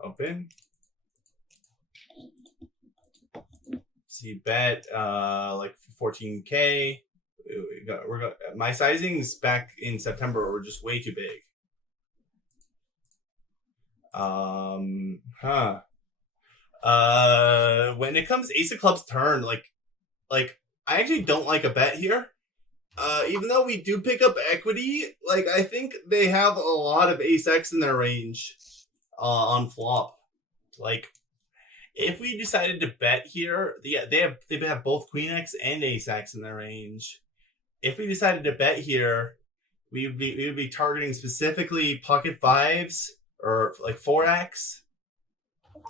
Open. See, bet like 14K. My sizings back in September were just way too big. When it comes Ace of Clubs turn, like I actually don't like a bet here. Even though we do pick up equity, like I think they have a lot of Ace X in their range on flop. Like if we decided to bet here, they have both Queen X and Ace X in their range. If we decided to bet here, we would be targeting specifically pocket fives or like 4X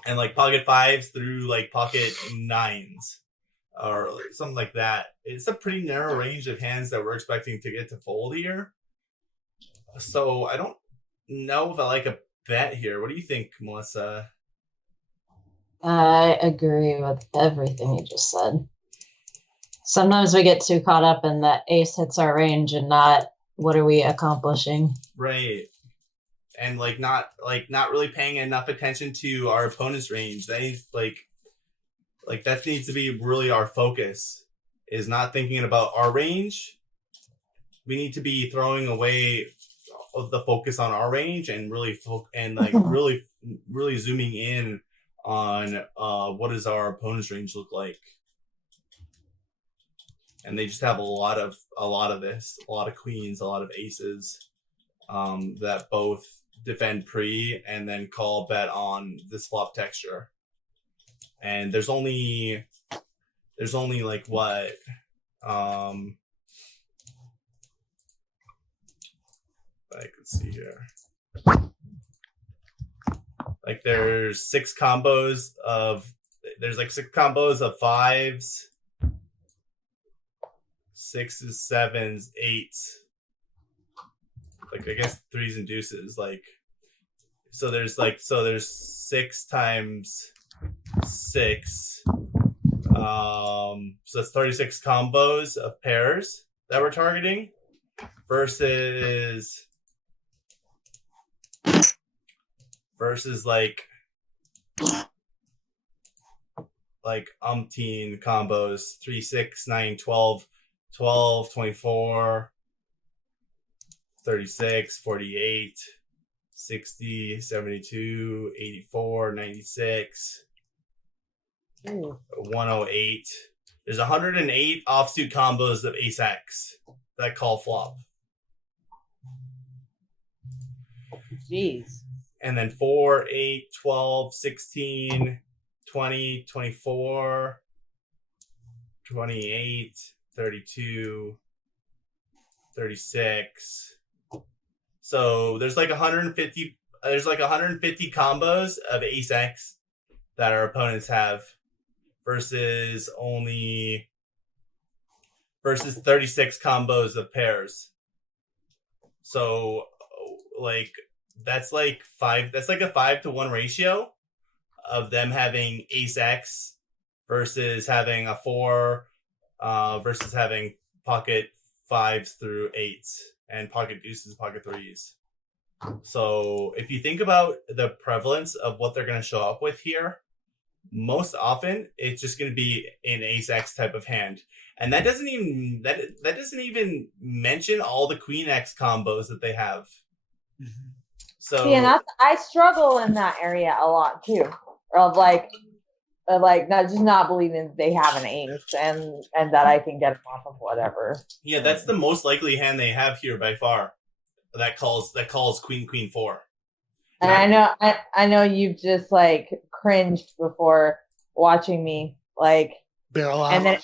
and like pocket fives through like pocket nines or something like that. It's a pretty narrow range of hands that we're expecting to get to fold here. So I don't know if I like a bet here. What do you think, Melissa? I agree with everything you just said. Sometimes we get too caught up in that ace hits our range and not what are we accomplishing. Right. And not really paying enough attention to our opponent's range. That needs that needs to be really our focus. Is not thinking about our range. We need to be throwing away the focus on our range and really really zooming in on what does our opponent's range look like. And they just have a lot of this, a lot of queens, a lot of aces that both defend pre and then call bet on this flop texture. And there's only like what I could see here. Like there's six combos of fives, sixes, sevens, eights. Like I guess threes and deuces. So there's 6 times 6. So that's 36 combos of pairs that we're targeting versus like umpteen combos 3, 6, 9, 12, 24, 36, 48, 60, 72, 84, 96, 108. There's 108 offsuit combos of ace X that call flop. Jeez. And then 4, 8, 12, 16, 20, 24, 28, 32, 36. So there's like 150 combos of ace X that our opponents have versus 36 combos of pairs. So that's like a 5-to-1 ratio of them having ace X versus having a 4 versus having pocket 5s through 8s and pocket deuces, pocket 3s. So if you think about the prevalence of what they're going to show up with here, most often it's just going to be an ace X type of hand. And that doesn't even mention all the queen X combos that they have. Mm-hmm. So yeah, I struggle in that area a lot too. Of not believing they have an ace and that I can get them off of whatever. Yeah, that's the most likely hand they have here by far. That calls queen 4. And I know you've just cringed before watching me barrel out. and then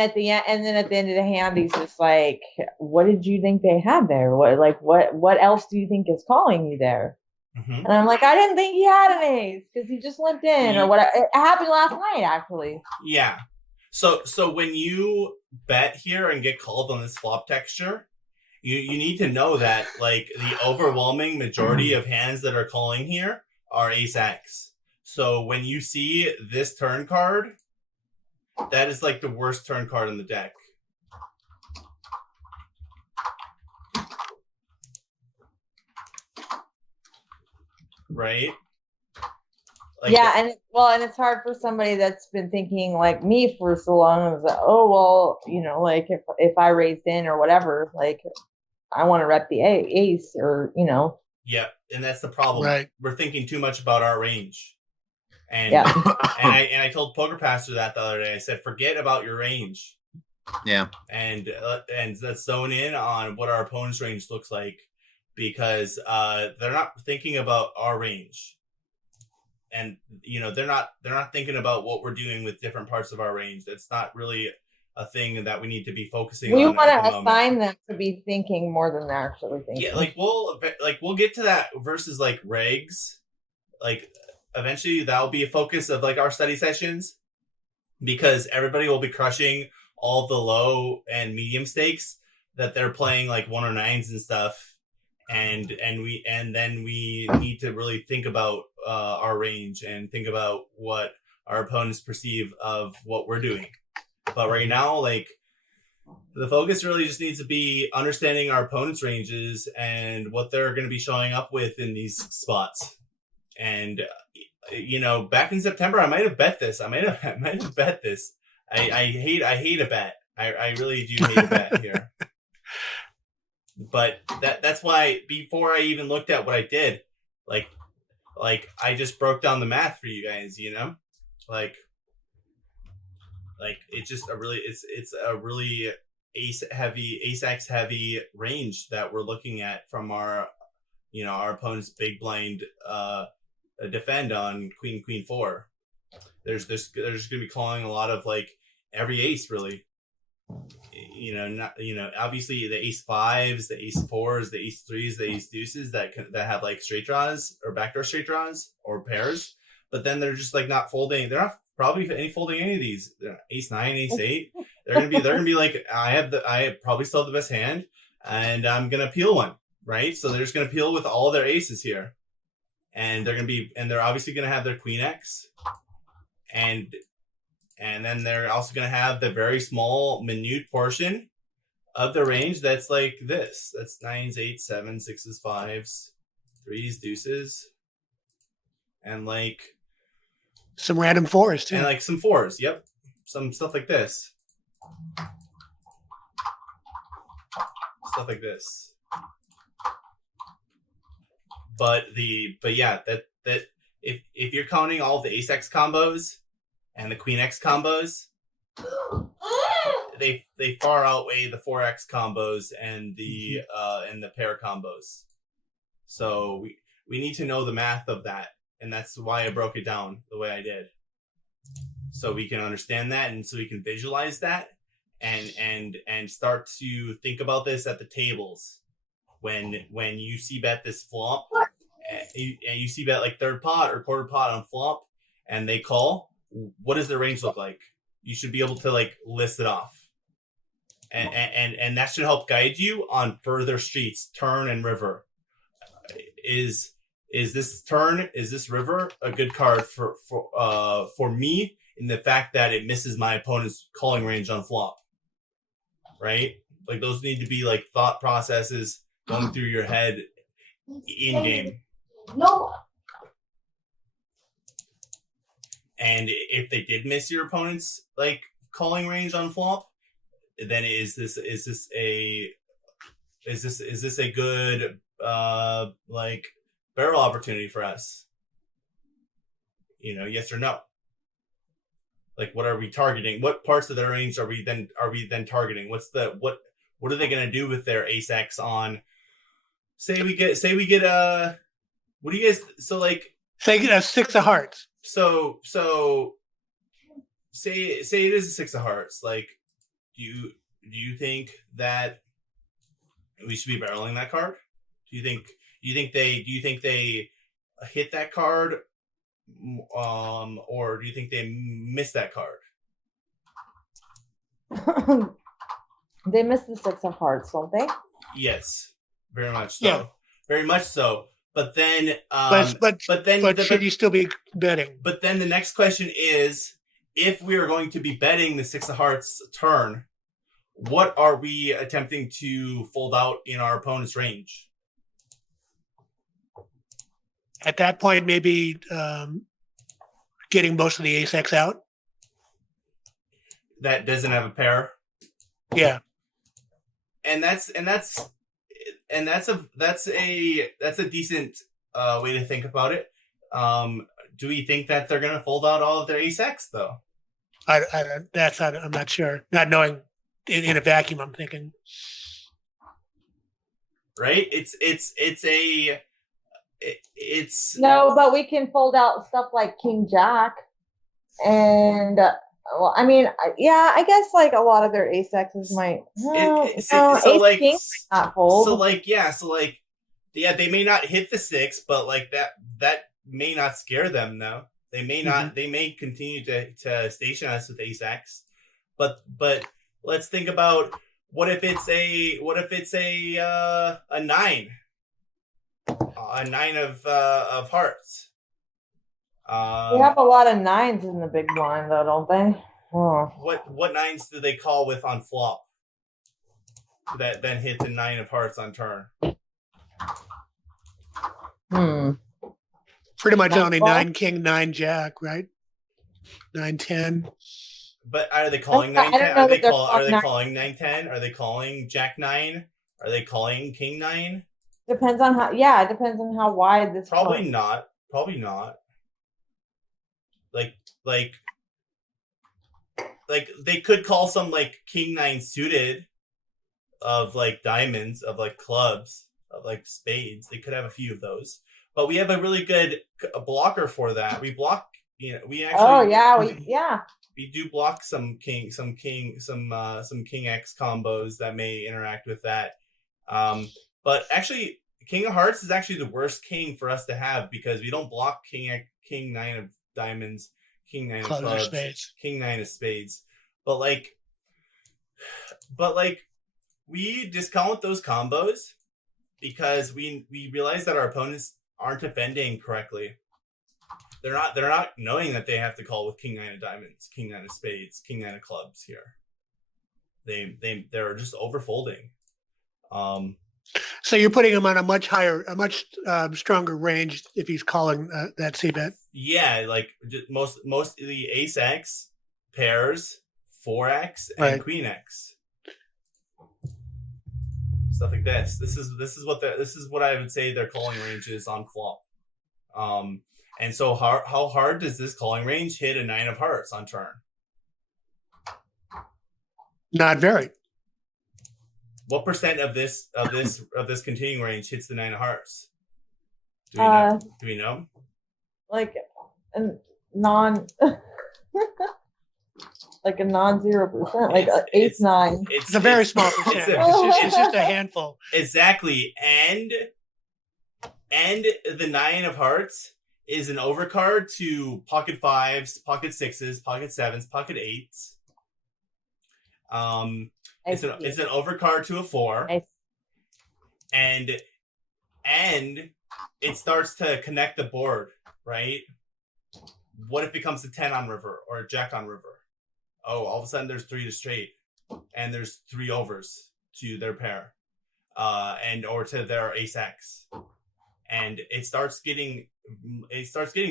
at the end of the hand he's just like, what did you think they had there? What else do you think is calling you there? Mm-hmm. And I'm like, I didn't think he had an ace because he just limped in or what. It happened last night actually. Yeah. So when you bet here and get called on this flop texture, you need to know that the overwhelming majority of hands that are calling here are ace X. So when you see this turn card, that is the worst turn card in the deck. right? Yeah, and it's hard for somebody that's been thinking like me for so long. It was like, oh well, like if I raised in or whatever, like I want to rep the ace or Yeah, and that's the problem. Right. We're thinking too much about our range. And yeah. and I told Poker Pastor that the other day. I said, forget about your range. Yeah. And let's zone in on what our opponent's range looks like, because they're not thinking about our range. And they're not thinking about what we're doing with different parts of our range. That's not really a thing that we need to be focusing on. We want to assign them to be thinking more than they're actually thinking. Yeah, we'll get to that versus like regs. Like eventually that'll be a focus of like our study sessions, because everybody will be crushing all the low and medium stakes that they're playing, like 109s and stuff. And then we need to really think about our range and think about what our opponents perceive of what we're doing. But right now, like, the focus really just needs to be understanding our opponents' ranges and what they're going to be showing up with in these spots. And back in September, I might have bet this. I might have bet this. I hate a bet. I really do hate a bet here. But that's why before I even looked at what I did, like I just broke down the math for you guys, like it's just it's a really ace x heavy range that we're looking at from our our opponent's big blind defend on queen 4. There's gonna be calling a lot of like every ace really. Obviously the ace 5s, the ace 4s, the ace 3s, the ace deuces that have like straight draws or backdoor straight draws or pairs, but then they're just like not folding. They're not probably folding any of these. Ace 9, ace 8. They're gonna be like, I probably still have the best hand, and I'm gonna peel one, right? So they're just gonna peel with all their aces here, and they're obviously gonna have their queen X, and then they're also going to have the very small, minute portion of the range that's like this. That's 9s, 8s, 7s, 6s, 5s, 3s, deuces, and like some random 4s too. And like some 4s, yep. Some stuff like this. Stuff like this. But yeah, that if you're counting all of the ace X combos and the queen X combos, they far outweigh the 4X combos and the pair combos. So we need to know the math of that, and that's why I broke it down the way I did, so we can understand that and so we can visualize that and start to think about this at the tables when you see bet this flop and you see bet like third pot or quarter pot on flop and they call. What does the range look like? You should be able to like list it off, and that should help guide you on further streets, turn and river. Is this turn? Is this river a good card for me in the fact that it misses my opponent's calling range on flop? Right? Like those need to be like thought processes going through your head in game. No. And if they did miss your opponent's like calling range on flop, then is this a good like barrel opportunity for us? Yes or no? Like what are we targeting? What parts of their range are we then targeting? What are they gonna do with their ace X on? Say we get what do you guys say you get a 6 of hearts. So say it is a 6 of hearts. Like, do you think that we should be barreling that card? Do you think they hit that card, or do you think they miss that card? They miss the 6 of hearts, don't they? Yes, very much so. Yeah. Very much so. But then, but should you still be betting? But then the next question is, if we are going to be betting the 6 of hearts turn, what are we attempting to fold out in our opponent's range? At that point, maybe getting most of the ace X out. That doesn't have a pair. Yeah. And that's a decent way to think about it. Do we think that they're gonna fold out all of their ace X though? I'm not sure. Not knowing in a vacuum, I'm thinking. Right? No, but we can fold out stuff like King Jack, and well, I mean, yeah, I guess like a lot of their ace X's might. Ace King might not fold. Yeah, they may not hit the 6, but like that may not scare them though. They may not. Mm-hmm. They may continue to station us with ace X, but let's think about what if it's a 9, a 9 of hearts. We have a lot of 9s in the big blind though, don't they? Oh. What 9s do they call with on flop? That then hit the 9 of hearts on turn. Pretty much only 9 king, 9 jack, right? 9 10. But are they calling 9 10? Are they calling 9 10? Are they calling jack 9? Are they calling king 9? Depends on how. Yeah, it depends on how wide this. Probably not. Probably not. Like they could call some like king 9 suited of like diamonds, of like clubs, of like spades. They could have a few of those. But we have a really good blocker for that. We block, we actually. Oh yeah, we do block some king X combos that may interact with that. But actually, King of Hearts is actually the worst king for us to have because we don't block king 9 of diamonds, king 9 of clubs, king 9 of spades. But we discount those combos because we realize that our opponents aren't defending correctly. They're not knowing that they have to call with king 9 of diamonds, king 9 of spades, king 9 of clubs here. They're just overfolding. So you're putting him on a much stronger range if he's calling that c-bet. Yeah, like most of the ace X pairs, 4x and queen X. Stuff like this. This is what I would say their calling range is on flop. And so how hard does this calling range hit a 9 of hearts on turn? Not very. What percent of this continuing range hits the 9 of hearts? Do we know? Like a non like a non-0%, like 8-9. It's a very small percent. It's just a handful. Exactly. And the 9 of hearts is an overcard to pocket 5s, pocket 6s, pocket 7s, pocket 8s. It's an overcard to a 4. And it starts to connect the board, right? What if it becomes a 10 on river or a jack on river? Oh, all of a sudden there's 3 to straight, and there's 3 overs to their pair, or to their ace X, and it starts getting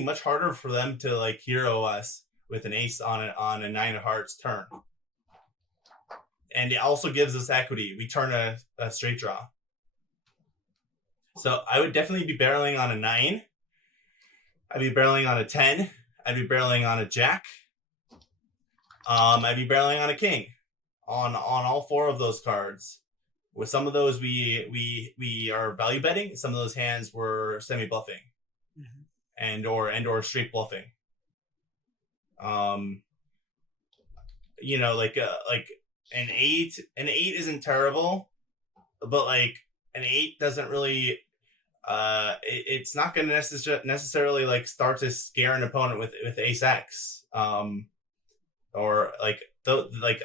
much harder for them to like hero us with an ace on a 9 of hearts turn, and it also gives us equity. We turn a straight draw, so I would definitely be barreling on a 9. I'd be barreling on a 10. I'd be barreling on a jack. I'd be barreling on a king, on all 4 of those cards. With some of those, we are value betting. Some of those hands were semi bluffing, and or straight bluffing. Like an 8. An 8 isn't terrible, but like an 8 doesn't really. It's not going to necessarily like start to scare an opponent with ace X. Or like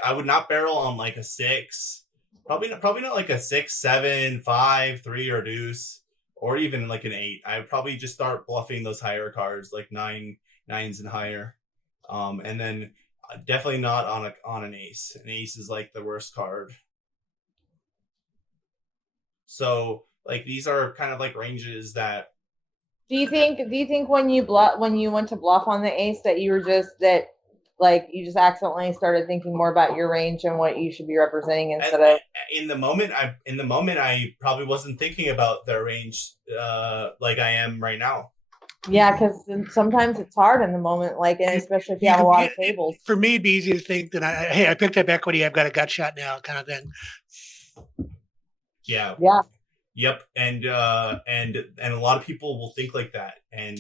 I would not barrel on like a 6, probably not like a 6, 7, 5, 3 or deuce, or even like an 8. I would probably just start bluffing those higher cards like 9s and higher, and then definitely not on an ace. An ace is like the worst card. So like these are kind of like ranges that. Do you think when you went to bluff on the ace that you were you just accidentally started thinking more about your range and what you should be representing instead of in the moment I probably wasn't thinking about their range like I am right now. Yeah, because sometimes it's hard in the moment, and especially if you have a lot of tables. For me, it'd be easy to think that I picked up equity, I've got a gut shot now, kind of thing. Yeah. Yeah. Yep. And a lot of people will think like that. And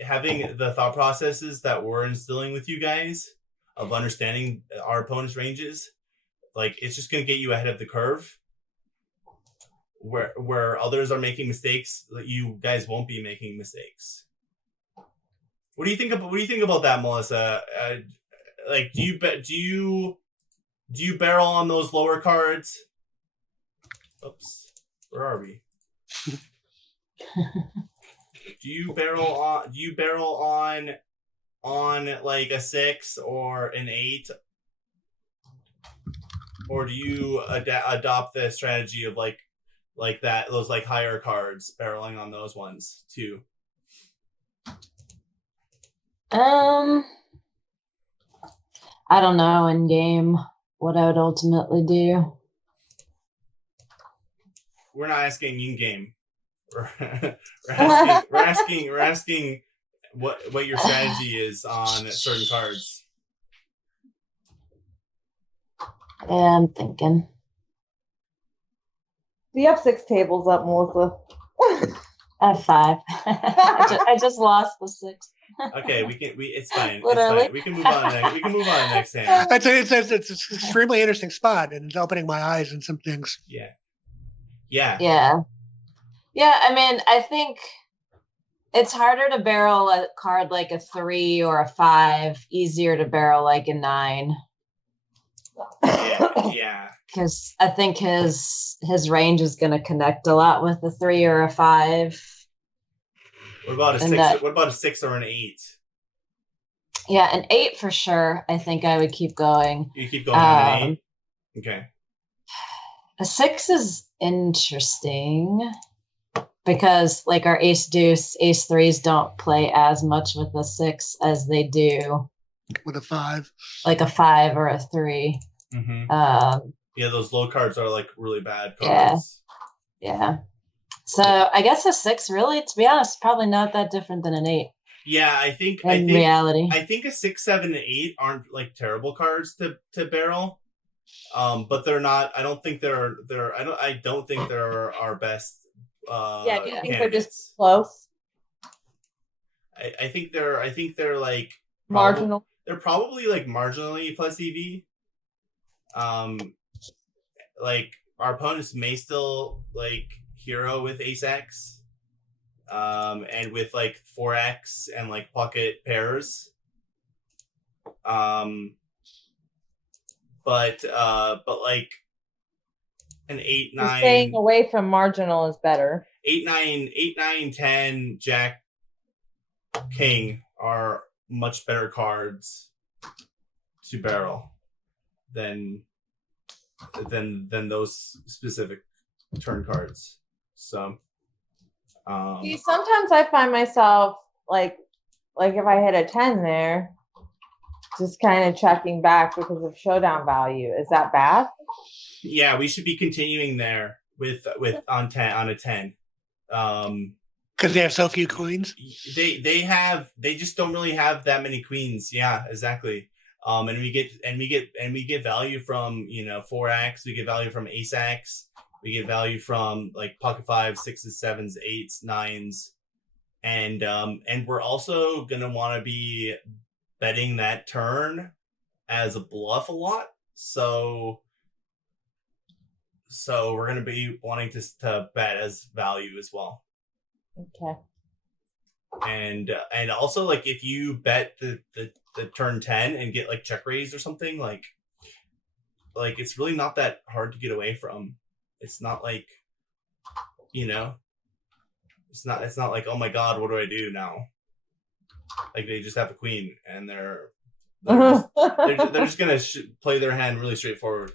having the thought processes that we're instilling with you guys of understanding our opponent's ranges, it's just going to get you ahead of the curve. Where others are making mistakes, you guys won't be making mistakes. What do you think about that, Melissa? Do you barrel on those lower cards? Oops, where are we? Do you barrel on a 6 or an 8, or do you adopt the strategy of that, those higher cards, barreling on those ones too? I don't know in game what I would ultimately do. We're not asking in game. We're asking what your strategy is on certain cards. Yeah, I'm thinking. You have 6 tables up, Melissa. I have 5. I just lost the 6. Okay, it's fine. Literally. It's fine. We can move on. We can move on next hand. It's an extremely interesting spot, and it's opening my eyes in some things. Yeah. I mean, I think it's harder to barrel a card like a 3 or a 5, easier to barrel like a 9. Yeah. Because I think his range is going to connect a lot with a 3 or a 5. What about a 6? What about a 6 or an 8? Yeah, an 8 for sure. I think I would keep going. You keep going on an 8? Okay. A 6 is interesting because our ace deuce, ace 3s don't play as much with a 6 as they do with a 5. Like a 5 or a 3. Mm-hmm. Yeah, those low cards are really bad cards. Yeah. So I guess a 6 really, to be honest, probably not that different than an 8. Yeah, I think reality. I think a 6, 7, and 8 aren't terrible cards to barrel. But they're not. I don't think they're. I don't think they're our best. Yeah, do you think candidates. they're just close? I think they're marginal. They're probably marginally plus EV. Our opponents may still hero with ace X, and with 4X and pocket pairs. But an 8, 9. Staying away from marginal is better. 8, 9, 10, Jack, King are much better cards to barrel than those specific turn cards. So, see, sometimes I find myself like if I hit a 10 there, just kind of checking back because of showdown value. Is that bad? Yeah, we should be continuing there with on a 10. Because they have so few queens. They just don't really have that many queens. Yeah, exactly. And we get value from 4X. We get value from ace X. We get value from pocket 5s, 6s, 7s, 8s, 9s, and we're also gonna want to be betting that turn as a bluff a lot. So we're gonna be wanting to bet as value as well. Okay. And also if you bet the turn 10 and get check raise or something, it's really not that hard to get away from. It's not it's not oh my god, what do I do now? They just have a queen and they're just gonna play their hand really straightforward.